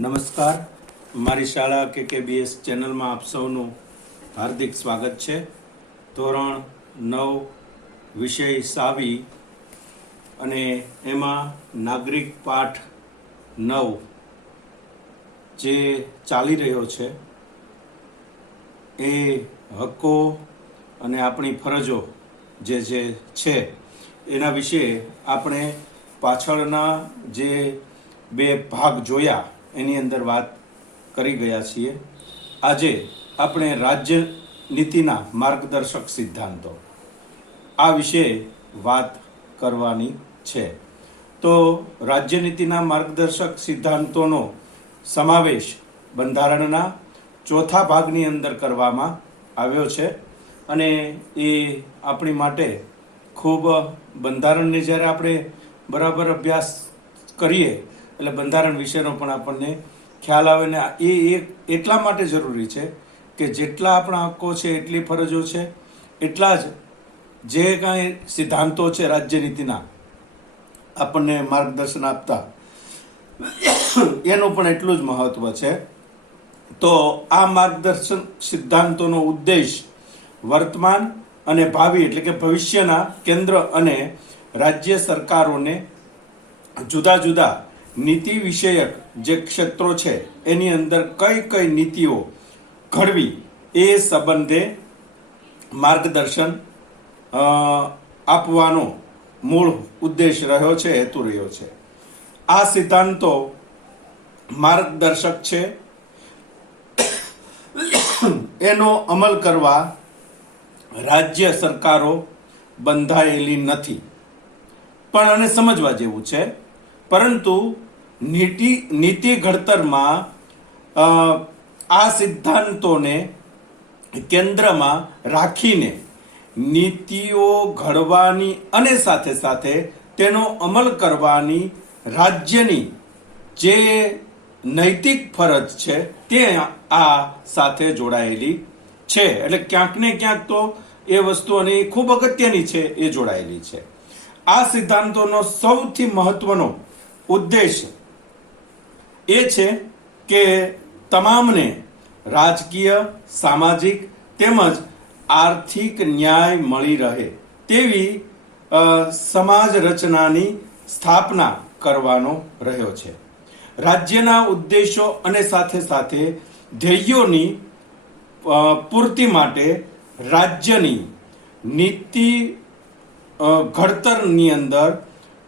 નમસ્કાર, મારી શાળા KKBS ચેનલમાં આપ સૌનું હાર્દિક સ્વાગત છે. ધોરણ 9 વિષય સાવી અને એમાં નાગરિક પાઠ 9 જે ચાલી રહ્યો છે એ હક્કો અને આપણી ફરજો જે છે એના વિશે આપણે પાછળના જે બે ભાગ જોયા એની અંદર વાત કરી ગયા છીએ. આજે આપણે રાજ્ય નીતિના માર્ગદર્શક સિદ્ધાંતો આ વિશે વાત કરવાની છે. તો રાજ્ય નીતિના માર્ગદર્શક સિદ્ધાંતોનો સમાવેશ બંધારણના ચોથા ભાગની અંદર કરવામાં આવ્યો છે અને એ આપણી માટે ખૂબ બંધારણને જ્યારે આપણે બરાબર અભ્યાસ કરીએ એટલે બંધારણ વિશેનો પણ આપણને ખ્યાલ આવે ને એ એટલા માટે જરૂરી છે કે જેટલા આપણા હક્કો છે એટલી ફરજો છે એટલા જ જે કાંઈ સિદ્ધાંતો છે રાજ્ય નીતિના આપણને માર્ગદર્શન આપતા એનું પણ એટલું જ મહત્વ છે. તો આ માર્ગદર્શન સિદ્ધાંતોનો ઉદ્દેશ વર્તમાન અને ભાવિ એટલે કે ભવિષ્યના કેન્દ્ર અને રાજ્ય સરકારોને જુદા જુદા નીતિ વિષયક જે ક્ષેત્રો છે એની અંદર કઈ કઈ નીતિઓ ઘડવી એ સંબંધે માર્ગદર્શન આપવાનો મૂળ ઉદ્દેશ રહ્યો છે, હેતુ રહ્યો છે. આ સિદ્ધાંતો માર્ગદર્શક છે. એનો અમલ કરવા રાજ્ય સરકારો બંધાયેલી નથી, પણ આને સમજવા જેવું છે. પરંતુ નીતિ ઘડતરમાં આ સિદ્ધાંતોને કેન્દ્રમાં રાખીને નીતિઓ ઘડવાની અને સાથે સાથે તેનો અમલ કરવાની રાજ્યની જે નૈતિક ફરજ છે તે આ સાથે જોડાયેલી છે. એટલે ક્યાંક ને ક્યાંક તો એ વસ્તુઓની ખૂબ અગત્યની છે, એ જોડાયેલી છે. આ સિદ્ધાંતોનો સૌથી મહત્વનો ઉદ્દેશ એ છે કે તમામને રાજકીય, સામાજિક તેમજ આર્થિક ન્યાય મળી રહે તેવી સમાજ રચનાની સ્થાપના કરવાનો રહ્યો છે. રાજ્યના ઉદ્દેશો અને સાથે સાથે ધ્યેયોની પૂર્તિ માટે રાજ્યની નીતિ ઘડતરની અંદર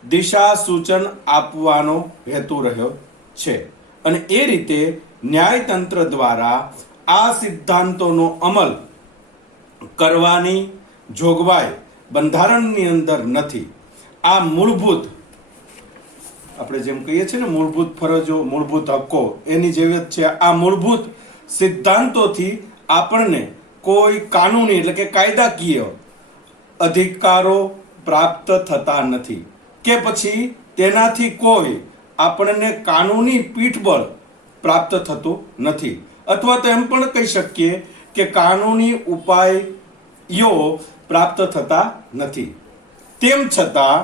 દિશા સૂચન આપવાનો હેતુ રહ્યો છે અને એ રીતે ન્યાયતંત્ર દ્વારા આ સિદ્ધાંતોનો અમલ કરવાની જોગવાઈ બંધારણની અંદર નથી. આ મૂળભૂત આપણે જેમ કહીએ છીએ ને મૂળભૂત ફરજો, મૂળભૂત હક્કો એની જેવી જ છે. આ મૂળભૂત સિદ્ધાંતોથી આપણને કોઈ કાનૂની એટલે કે કાયદાકીય અધિકારો પ્રાપ્ત થતા નથી કે પછી તેનાથી કોઈ આપણને કાનૂની પીઠબળ પ્રાપ્ત થતું નથી, અથવા તો એમ પણ કહી શકીએ કે કાનૂની ઉપાયો પ્રાપ્ત થતા નથી. તેમ છતાં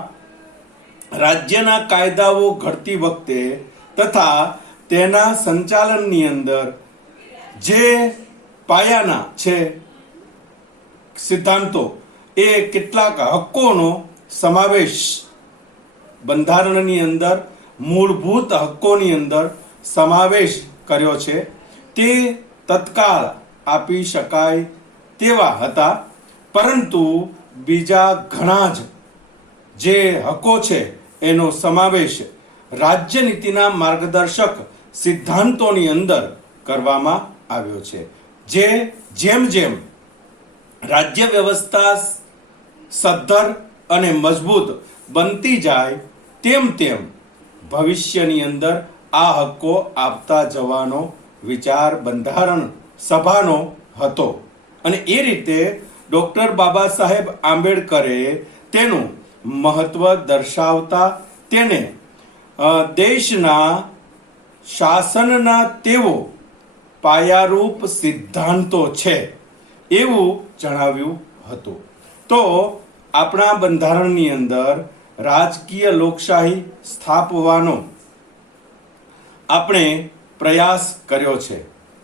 રાજ્યના કાયદાઓ ઘડતી વખતે તથા તેના સંચાલનની અંદર જે પાયાના છે સિદ્ધાંતો એ કેટલાક હક્કોનો સમાવેશ બંધારણની અંદર મૂળભૂત હક્કોની અંદર સમાવેશ કર્યો છે. તે તત્કાળ આપી શકાય તેવા હતા, પરંતુ બીજા ઘણા જ જે હક્કો છે એનો સમાવેશ રાજ્ય નીતિના માર્ગદર્શક સિદ્ધાંતોની અંદર કરવામાં આવ્યો છે. જેમ જેમ રાજ્ય વ્યવસ્થા સદ્ધર અને મજબૂત બનતી જાય તેમ તેમ ભવિષ્યની અંદર આ હક્કો આપતા જવાનો વિચાર બંધારણ સભાનો હતો અને એ રીતે ડોક્ટર બાબા સાહેબ આંબેડકરે તેનું મહત્વ દર્શાવતા તેને દેશના શાસનના તેઓ પાયારૂપ સિદ્ધાંતો છે એવું જણાવ્યું હતું. તો આપણા બંધારણની અંદર રાજકીય લોકશાહી સ્થાપવાનો આપણે પ્રયાસ કર્યો છે,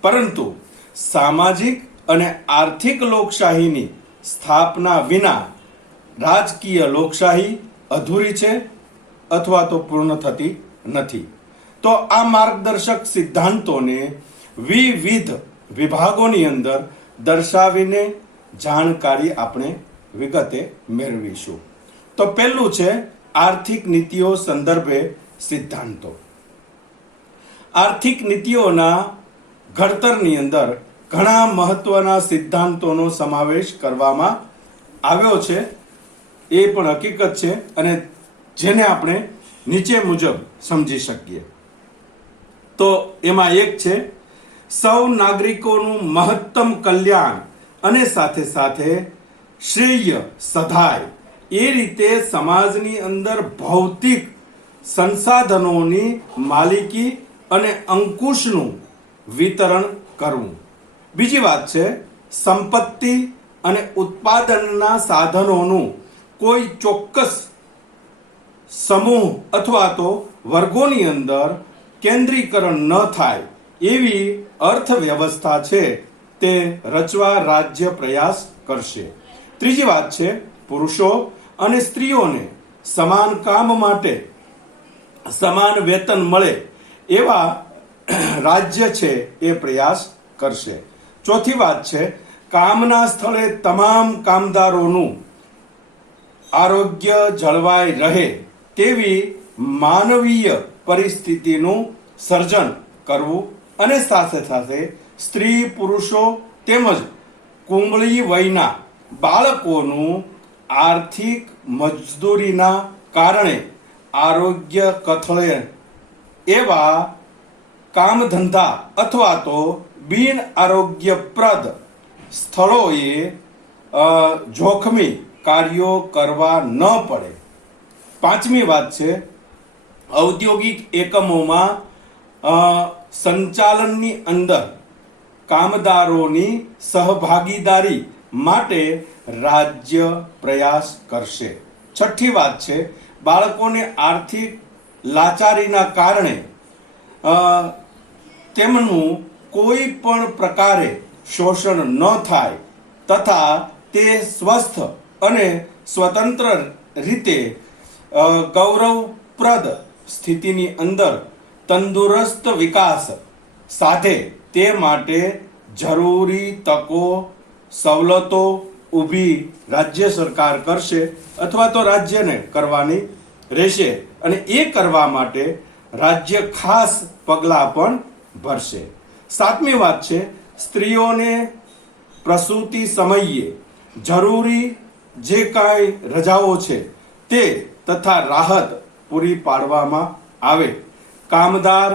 પરંતુ સામાજિક અને આર્થિક લોકશાહીની સ્થાપના વિના રાજકીય લોકશાહી અધૂરી છે અથવા તો પૂર્ણ થતી નથી. તો આ માર્ગદર્શક સિદ્ધાંતોને વિવિધ વિભાગોની અંદર દર્શાવીને જાણકારી આપણે વિગતે મેળવીશું. તો પહેલું છે આર્થિક નીતિઓ સંદર્ભે સિદ્ધાંતો. આર્થિક નીતિઓના ઘડતરની અંદર ઘણા મહત્વના સિદ્ધાંતોનો સમાવેશ કરવામાં આવ્યો છે. એ પણ હકીકત છે અને જેને આપણે નીચે મુજબ સમજી શકીએ. તો એમાં એક છે સૌ નાગરિકોનું મહત્તમ કલ્યાણ અને સાથે સાથે શ્રેય સધાય એ રીતે સમાજની અંદર ભૌતિક સંસાધનોની માલિકી અને અંકુશનું વિતરણ કરવું. બીજી વાત છે સંપત્તિ અને ઉત્પાદનના સાધનોનું કોઈ ચોક્કસ સમૂહ અથવા તો વર્ગોની અંદર કેન્દ્રીકરણ ન થાય એવી અર્થવ્યવસ્થા છે તે રચવા રાજ્ય પ્રયાસ કરશે. ત્રીજી વાત છે પુરુષો અને સ્ત્રીઓને સમાન કામ માટે સમાન વેતન મળે એવા રાજ્ય છે એ પ્રયાસ કરશે. ચોથી વાત છે કામના સ્થળે તમામ કામદારોનું આરોગ્ય જળવાઈ રહે તેવી માનવીય પરિસ્થિતિનું સર્જન કરવું અને સાથે સાથે સ્ત્રી પુરુષો તેમજ કુંબળી વયના બાળકોનું આર્થિક મજદૂરીના કારણે આરોગ્ય કથળે એવા કામ ધંધા અથવા તો બિન આરોગ્યપ્રદ સ્થળોએ જોખમી કાર્યો કરવા ન પડે. પાંચમી વાત છે ઔદ્યોગિક એકમોમાં સંચાલનની અંદર કામદારોની સહભાગીદારી માટે રાજ્ય પ્રયાસ કરશે. છઠ્ઠી વાત છે બાળકોને આર્થિક લાચારીના કારણે તેમનું કોઈ પણ પ્રકારે શોષણ ન થાય તથા તે સ્વસ્થ અને સ્વતંત્ર રીતે ગૌરવપ્રદ સ્થિતિની અંદર તંદુરસ્ત વિકાસ સાધે તે માટે જરૂરી તકો સવલતો ઊભી રાજ્ય સરકાર કરશે અથવા તો રાજ્યને કરવાની રહેશે અને એ કરવા માટે રાજ્ય ખાસ પગલાં પણ ભરશે. સાતમી વાત છે સ્ત્રીઓને પ્રસૂતિ સમયે જરૂરી જે કાંઈ રજાઓ છે તે તથા રાહત પૂરી પાડવામાં આવે. કામદાર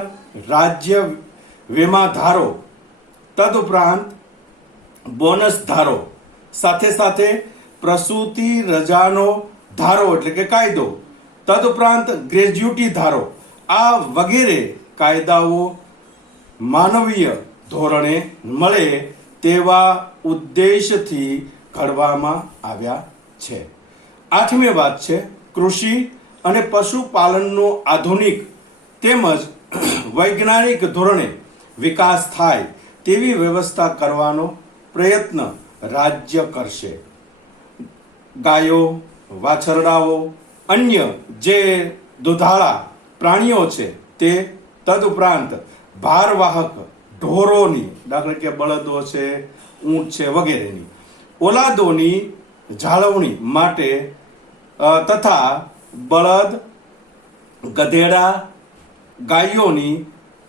રાજ્ય વીમા ધારો તદુપરાંત બોનસ ધારો સાથે સાથે પ્રસૂતિ રજાનો ધારો એટલે કે કાયદો તદુપરાંત ગ્રેજ્યુટી ધારો આ વગેરે કાયદાઓ માનવીય ધોરણે મળે તેવા ઉદ્દેશથી ઘડવામાં આવ્યા છે. આઠમી વાત છે કૃષિ અને પશુપાલનનો આધુનિક તેમજ વૈજ્ઞાનિક ધોરણે વિકાસ થાય તેવી વ્યવસ્થા કરવાનો પ્રયત્ન રાજ્ય કરશે. ગાયો વાછરડાઓ અન્ય જે દુધાળા પ્રાણીઓ છે તે તદુપરાંત ભારવાહક ઢોરોની દાખલા કે બળદો છે ઊંટ છે વગેરેની ઓલાદોની જાળવણી માટે તથા બળદ ગધેડા ગાયોની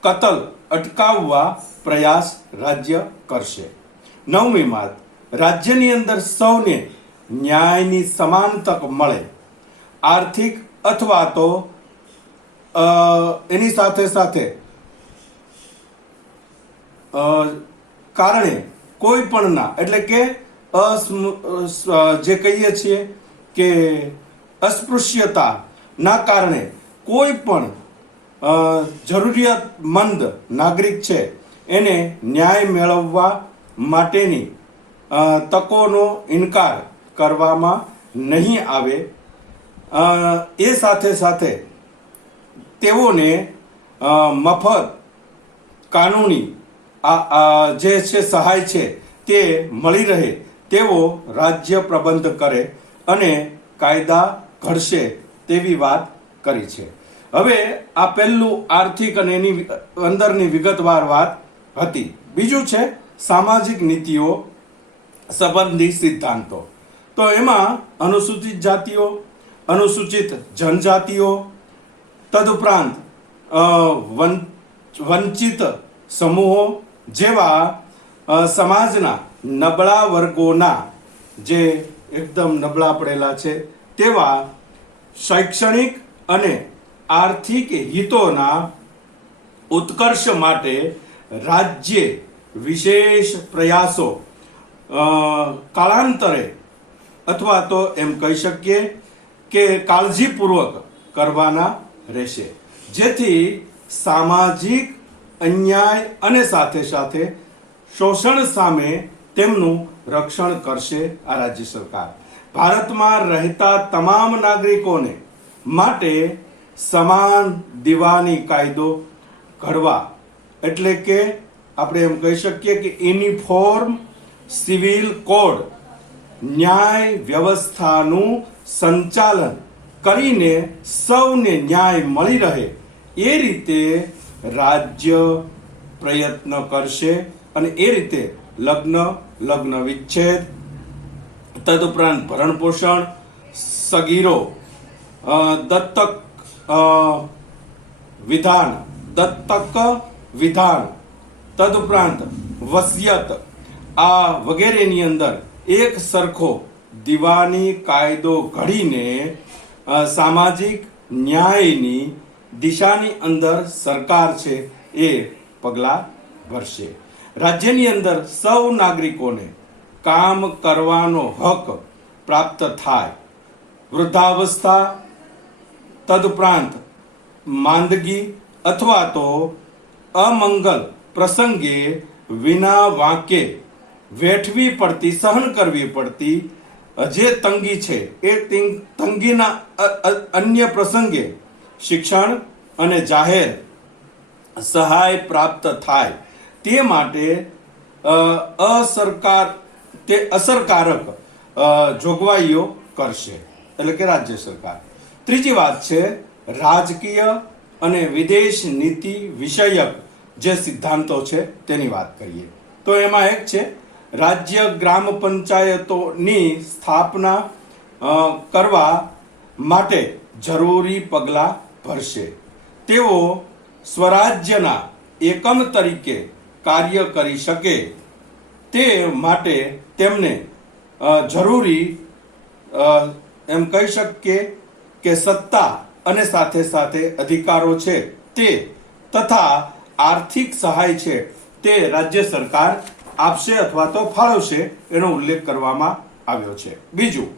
કતલ અટકાવવા પ્રયાસ રાજ્ય કરશે. નવમી વાત રાજ્યની અંદર સૌને ન્યાયની સમાન તક મળે. આર્થિક અથવા તો એની સાથે સાથે કારણે કોઈ પણના એટલે કે જે કહીએ છીએ કે અસ્પૃશ્યતા ના કારણે કોઈ પણ જરૂરિયાતમંદ નાગરિક છે એને ન્યાય મેળવવા માટેની તકોનો ઇનકાર કરવામાં નહીં આવે. એ સાથે સાથે તેઓને મફત કાનૂની જે છે સહાય છે તે મળી રહે તેવો રાજ્ય પ્રબંધ કરે અને કાયદા ઘડશે તેવી વાત કરી છે. હવે આ પહેલું આર્થિક અને એની અંદરની વિગતવાર વાત હતી. બીજું છે સામાજિક નીતિઓ સંબંધી સિદ્ધાંતો. તો એમાં અનુસૂચિત જાતિઓ, અનુસૂચિત જનજાતિઓ, તદુપરાંત વંચિત સમૂહો જેવા સમાજના નબળા વર્ગોના જે એકદમ નબળા પડેલા છે તેવા શૈક્ષણિક અને આર્થિક હિતોના ઉત્કર્ષ માટે રાજ્ય વિશેષ પ્રયાસો કાળાંતરે અથવા તો એમ કહી શકીએ કે કાળજીપૂર્વક કરવાના રહેશે, જેથી સામાજિક અન્યાય અને સાથે સાથે શોષણ સામે તેમનું રક્ષણ કરશે આ રાજ્ય સરકાર. ભારતમાં રહેતા તમામ નાગરિકોને માટે સમાન દીવાની કાયદો ઘડવા, એટલે કે આપણે એમ કહી શકીએ કે યુનિફોર્મ સિવિલ કોડ ન્યાય વ્યવસ્થાનું સંચાલન કરીને સૌને ન્યાય મળી રહે એ રીતે રાજ્ય પ્રયત્ન કરશે અને એ રીતે લગ્ન વિચ્છેદ, તદુપરાંત ભરણ પોષણ, સગીરો, દત્તક વિધાન, તદુપરાંત વસિયત આ વગેરેની અંદર એક સરખો દીવાની કાયદો ઘડીને સામાજિક ન્યાયની દિશાની અંદર સરકાર છે એ પગલાં ભરશે. રાજ્યની અંદર સૌ નાગરિકોને કામ કરવાનો હક પ્રાપ્ત થાય. વૃદ્ધાવસ્થા, તદુપરાંત માંદગી અથવા તો અમંગલ પ્રસંગે વિના વાંકે વેઠવી પડતી, સહન કરવી પડતી જે તંગી છે એ તંગીના અન્ય પ્રસંગે શિક્ષણ અને જાહેર સહાય પ્રાપ્ત થાય તે માટે અસરકારક જોગવાઈઓ કરશે, એટલે કે રાજ્ય સરકાર. ત્રીજી વાત છે રાજકીય અને વિદેશ નીતિ વિષયક જે સિદ્ધાંતો છે તેની વાત કરીએ તો એમાં એક છે રાજ્ય ગ્રામ પંચાયતોની સ્થાપના કરવા માટે જરૂરી પગલાં ભરશે. તેઓ સ્વરાજ્યના એકમ તરીકે કાર્ય કરી શકે તે માટે તેમને જરૂરી એમ કહી શકીએ કે સત્તા અને સાથે સાથે અધિકારો છે તે તથા આર્થિક સહાય છે તે રાજ્ય સરકાર આપશે અથવા તો ફાળવશે એનો ઉલ્લેખ કરવામાં આવ્યો છે. બીજું,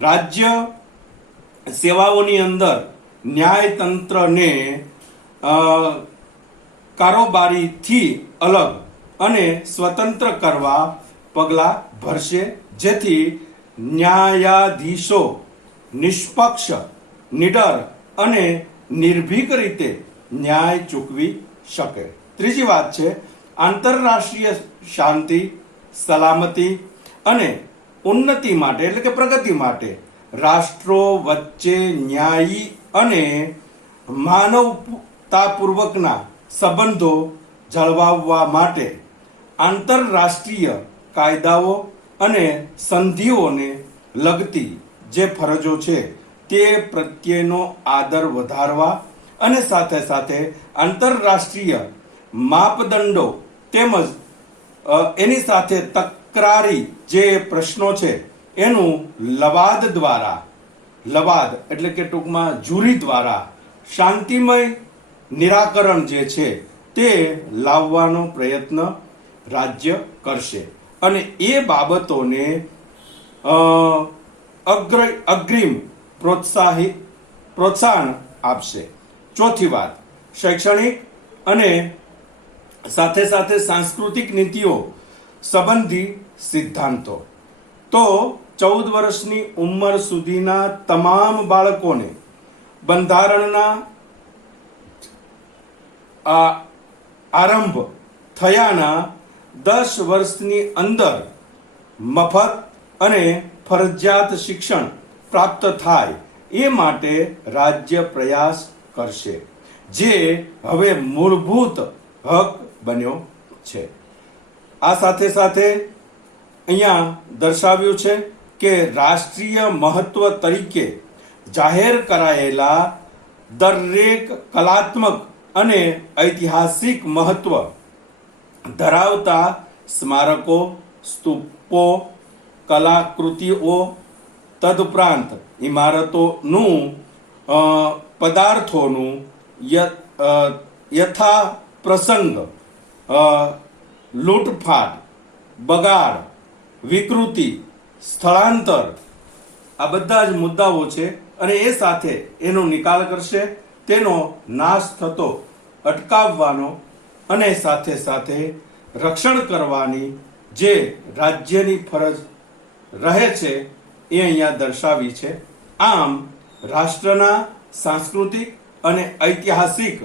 રાજ્ય સેવાઓની અંદર ન્યાયતંત્રને કારોબારીથી અલગ અને સ્વતંત્ર કરવા પગલાં ભરશે, જેથી ન્યાયાધીશો નિષ્પક્ષ, નિડર અને નિર્ભીક રીતે ન્યાય ચૂકવી શકે. ત્રીજી વાત છે આંતરરાષ્ટ્રીય શાંતિ, સલામતી અને ઉન્નતિ માટે એટલે કે પ્રગતિ માટે રાષ્ટ્રો વચ્ચે ન્યાયી અને માનવતાપૂર્વકના સંબંધો જળવાવવા માટે આંતરરાષ્ટ્રીય કાયદાઓ અને સંધિઓને લગતી જે ફરજો છે તે પ્રત્યેનો આદર વધારવા અને સાથે સાથે આંતરરાષ્ટ્રીય માપદંડો તેમજ એની સાથે તકરારી જે પ્રશ્નો છે એનું લવાદ એટલે કે ટૂંકમાં જુરી દ્વારા શાંતિમય નિરાકરણ જે છે તે લાવવાનો પ્રયત્ન રાજ્ય કરશે અને એ બાબતોને અગ્રિમ પ્રોત્સાહન આપશે. ચોથી વાત, શૈક્ષણિક અને સાથે સાથે સાંસ્કૃતિક નીતિઓ સંબંધી સિદ્ધાંતો. તો 14 વર્ષની ઉંમર સુધીના તમામ બાળકોને બંધારણના આરંભ થયાના 10 વર્ષની અંદર મફત અને ફરજિયાત શિક્ષણ પ્રાપ્ત થાય એ માટે રાજ્ય પ્રયાસ કરશે, જે હવે મૂળભૂત હક બન્યો છે. આ સાથે સાથે અહીંયા દર્શાવ્યું છે કે રાષ્ટ્રીય મહત્વ તરીકે જાહેર કરાયેલા દરેક કલાત્મક અને ઐતિહાસિક મહત્વ ધરાવતા સ્મારકો, સ્તૂપો, કલાકૃતિઓ તદુપરાંત ઇમારતોનું પદાર્થોનું યથા પ્રસંગ લૂંટફાટ, બગાડ, વિકૃતિ, સ્થળાંતર આ બધા જ મુદ્દાઓ છે અને એ સાથે એનો નિકાલ કરશે, તેનો નાશ થતો અટકાવવાનો અને સાથે સાથે રક્ષણ કરવાની જે રાજ્યની ફરજ રહે છે એ અહીંયા દર્શાવી છે. આમ રાષ્ટ્રના સાંસ્કૃતિક અને ઐતિહાસિક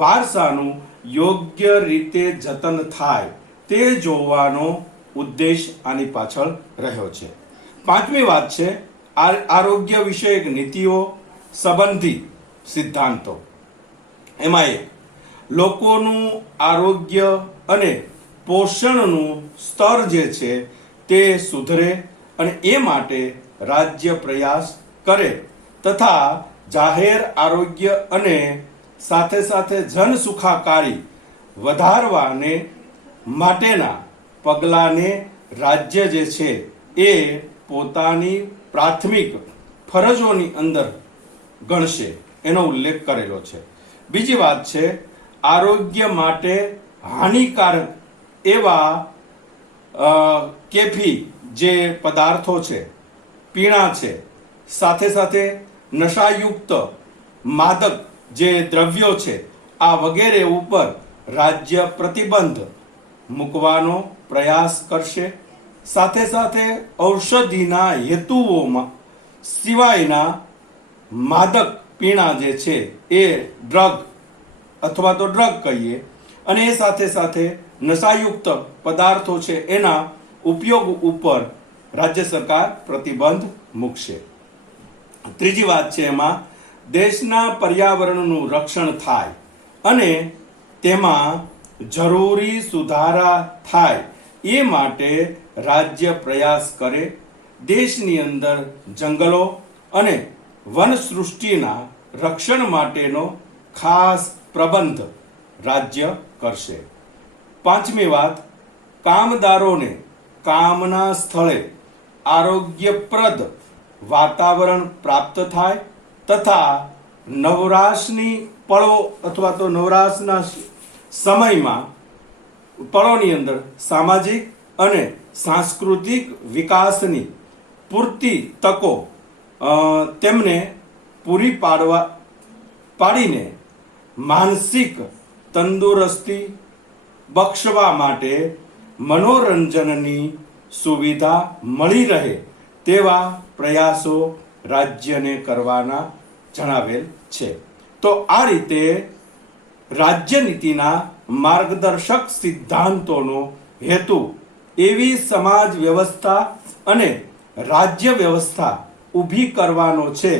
વારસાનું યોગ્ય રીતે જતન થાય તે જોવાનો ઉદ્દેશ આની પાછળ રહ્યો છે. 5મી વાત છે આરોગ્ય વિષયક નીતિઓ સંબંધી સિદ્ધાંતો. એમાં લોકોનું આરોગ્ય અને પોષણનું સ્તર જે છે તે સુધરે અને એ માટે રાજ્ય પ્રયાસ કરે તથા જાહેર આરોગ્ય અને સાથે સાથે જન સુખાકારી વધારવાને માટેના પગલાંને રાજ્ય જે છે એ પોતાની પ્રાથમિક ફરજોની અંદર ગણશે, એનો ઉલ્લેખ કરેલો છે. બીજી વાત છે આરોગ્ય માટે હાનિકારક એવા કેફી જે પદાર્થો છે, પીણા છે, સાથે સાથે નશાયુક્ત માદક જે દ્રવ્યો છે આ વગેરે ઉપર રાજ્ય પ્રતિબંધ મૂકવાનો પ્રયાસ કરશે. સાથે સાથે ઔષધિના હેતુઓમાં સિવાયના માદક પીણા જે છે એ ડ્રગ અથવા તો ડ્રગ કહીએ અને એ સાથે સાથે નશાયુક્ત પદાર્થો છે એના ઉપયોગ ઉપર રાજ્ય સરકાર પ્રતિબંધ મૂકશે. ત્રીજી વાત છે એમાં દેશના પર્યાવરણનું રક્ષણ થાય અને તેમાં જરૂરી સુધારા થાય એ માટે રાજ્ય પ્રયાસ કરે. દેશની અંદર જંગલો અને વનસૃષ્ટિના રક્ષણ માટેનો ખાસ પ્રબંધ રાજ્ય કરશે. 5મી વાત કામદારોને કામના સ્થળે આરોગ્યપ્રદ વાતાવરણ પ્રાપ્ત થાય તથા નવરાશની પળો અથવા તો નવરાશના સમયમાં પળોની અંદર સામાજિક અને સાંસ્કૃતિક વિકાસની પૂરતી તકો તેમને પૂરી પાડીને માનસિક તંદુરસ્તી બક્ષવા માટે મનોરંજનની સુવિધા મળી રહે તેવા પ્રયાસો રાજ્યને કરવાના જણાવેલ છે. તો આ રીતે રાજ્ય નીતિના માર્ગદર્શક સિદ્ધાંતોનો હેતુ એવી સમાજ વ્યવસ્થા અને રાજ્ય વ્યવસ્થા ઊભી કરવાનો છે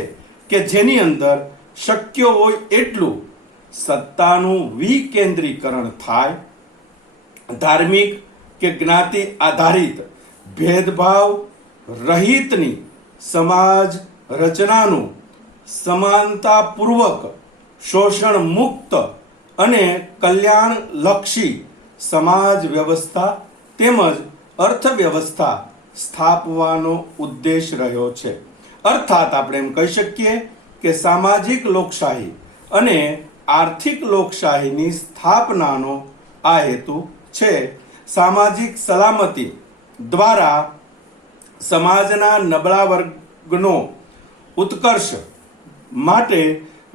કે જેની અંદર શક્ય હોય એટલું સત્તાનું વિકેન્દ્રીકરણ થાય, ધાર્મિક કે જ્ઞાતિ આધારિત ભેદભાવ રહિતની સમાજ રચનાનું સમાનતાપૂર્વક શોષણ મુક્ત અને કલ્યાણલક્ષી સમાજ વ્યવસ્થા તેમજ અર્થવ્યવસ્થા સ્થાપવાનો ઉદ્દેશ રહ્યો છે. અર્થાત આપણે એમ કહી શકીએ કે સામાજિક લોકશાહી અને આર્થિક લોકશાહીની સ્થાપનાનો આ હેતુ છે. સામાજિક સલામતી દ્વારા સમાજના નબળા વર્ગનો ઉત્કર્ષ માટે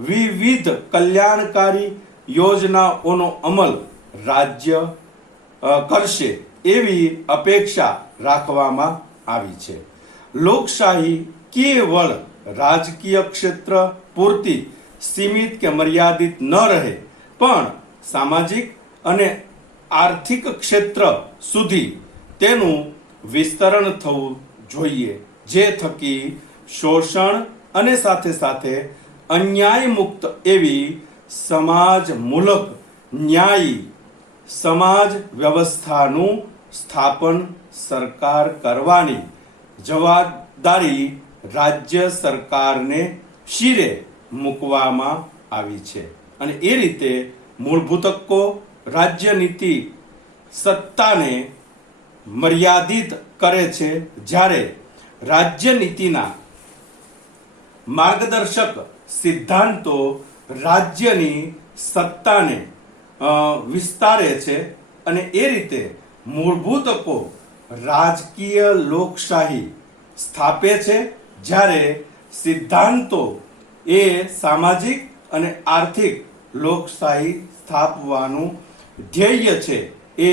વિવિધ કલ્યાણકારી યોજનાઓનો અમલ રાજ્ય કરશે એવી અપેક્ષા રાખવામાં આવી છે. લોકશાહી કેવળ રાજકીય ક્ષેત્ર પૂરતી સીમિત કે મર્યાદિત ન રહે પણ સામાજિક અને આર્થિક ક્ષેત્ર સુધી તેનું વિસ્તરણ થવું જોઈએ, જે થકી શોષણ અને સાથે સાથે અન્યાય મુક્ત એવી સમાજમૂલક ન્યાયી સમાજ વ્યવસ્થાનું સ્થાપન સરકાર કરવાની જવાબદારી રાજ્ય સરકારને શિરે મૂકવામાં આવી છે. અને એ રીતે મૂળભૂત હક્કો રાજ્યનીતિ સત્તાને મર્યાદિત કરે છે, જ્યારે રાજ્યનીતિના માર્ગદર્શક સિદ્ધાંતો રાજ્યની સત્તાને વિસ્તારે છે. અને એ રીતે મૂળભૂત હક્કો રાજકીય લોકશાહી સ્થાપે છે, જ્યારે સિદ્ધાંતો એ સામાજિક અને આર્થિક લોકશાહી સ્થાપવાનું ધ્યેય છે એ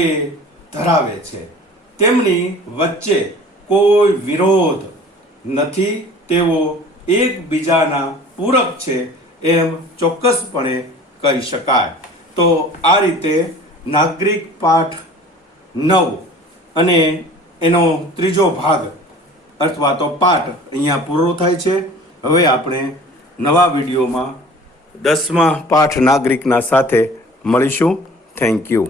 ધરાવે છે. તેમની વચ્ચે કોઈ વિરોધ નથી, તેઓ એકબીજાના પૂરક છે એમ ચોક્કસપણે કહી શકાય. તો આ રીતે નાગરિક પાઠ 9 અને એનો ત્રીજો ભાગ અથવા તો પાઠ અહીંયા પૂરો થાય છે. હવે આપણે નવા વિડીયોમાં 10મા પાઠ નાગરિકના સાથે મળીશું. Thank you.